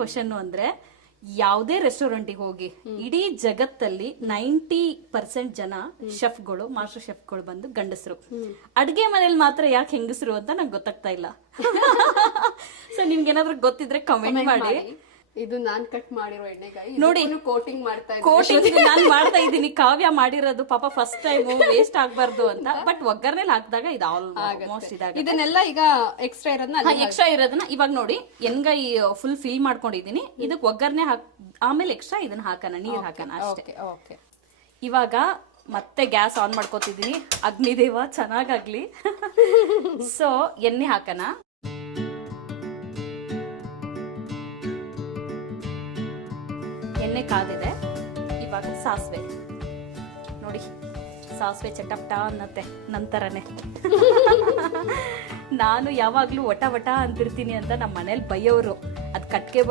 Question ಅಂದ್ರೆ, ಯಾವುದೇ ರೆಸ್ಟೋರೆಂಟಿಗೆ ಹೋಗಿ ಇಡೀ ಜಗತ್ತಲ್ಲಿ 90% ಜನ ಶೆಫ್ಗಳು, ಮಾಸ್ಟರ್ ಶೆಫ್ಗಳು ಬಂದು ಗಂಡಸರು. ಅಡ್ಗೆ ಮನೇಲಿ ಮಾತ್ರ ಯಾಕೆ ಹೆಂಗಸರು ಅಂತ ನಂಗೆ ಗೊತ್ತಾಗ್ತಾ ಇಲ್ಲ. ಸೊ ನಿಮ್ಗೆ ಏನಾದ್ರು ಗೊತ್ತಿದ್ರೆ ಕಮೆಂಟ್ ಮಾಡಿ. ಇದು ನಾನ್ ಕಟ್ ಮಾಡಿರೋ ಎಣ್ಣೆಗಾಯಿ ನೋಡಿ, ಕೋಟಿಂಗ್ ಮಾಡ್ತಾ ಕೋಟಿಂಗ್ ನಾನು ಮಾಡ್ತಾ ಇದ್ದೀನಿ. ಕಾವ್ಯ ಮಾಡಿರೋದು ಪಾಪ ಫಸ್ಟ್ ಟೈಮ್, ವೇಸ್ಟ್ ಆಗ್ಬಾರ್ದು ಅಂತ. ಬಟ್ ಒಗ್ಗರಣೆಲಿ ಹಾಕಿದಾಗ ಇದು ಆಲ್ಮೋಸ್ಟ್ ಇದಾಗ. ಇದನ್ನೆಲ್ಲ ಈಗ ಎಕ್ಸ್ಟ್ರಾ ಇರೋದನ್ನ ಇವಾಗ ನೋಡಿ, ಎಣ್ಗಾಯಿ ಫುಲ್ ಫಿಲ್ ಮಾಡ್ಕೊಂಡಿದೀನಿ. ಇದಕ್ಕೆ ಒಗ್ಗರಣೆ ಆಮೇಲೆ ಎಕ್ಸ್ಟ್ರಾ ಇದನ್ನ ಹಾಕೋಣ, ನೀರ್ ಹಾಕೋಣ ಅಷ್ಟೇ. ಇವಾಗ ಮತ್ತೆ ಗ್ಯಾಸ್ ಆನ್ ಮಾಡ್ಕೊತಿದೀನಿ. ಅಗ್ನಿದೇವ ಚೆನ್ನಾಗಾಗ್ಲಿ. ಸೊ ಎಣ್ಣೆ ಹಾಕೋಣ. ಎಣ್ಣೆ ಕಾದಿದೆ. ಇವಾಗ ಸಾಸಿವೆ ನೋಡಿ, ಸಾಸಿವೆ ಚಟಪಟ ಅನ್ನತ್ತೆ ನಂತರನೇ. ನಾನು ಯಾವಾಗ್ಲೂ ವಟ ವಟ ಅಂತಿರ್ತೀನಿ ಅಂತ ನಮ್ಮ ಮನೇಲಿ ಬೈಯೋರು. ಅದ್ ಕಟ್ಕೆ